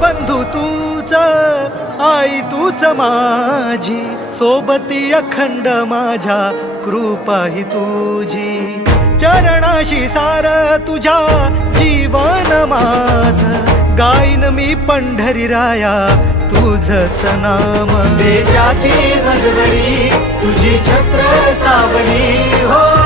बंधू तूच, आई तूच माझी, सोबती अखंड माझ्या कृपा ही तुझी। चरणाशी सार तुझ्या जीवन माझ, गाईन मी पंढरी राया तुझच नाम। देशाची मजबरी तुझी छत्र सावली हो।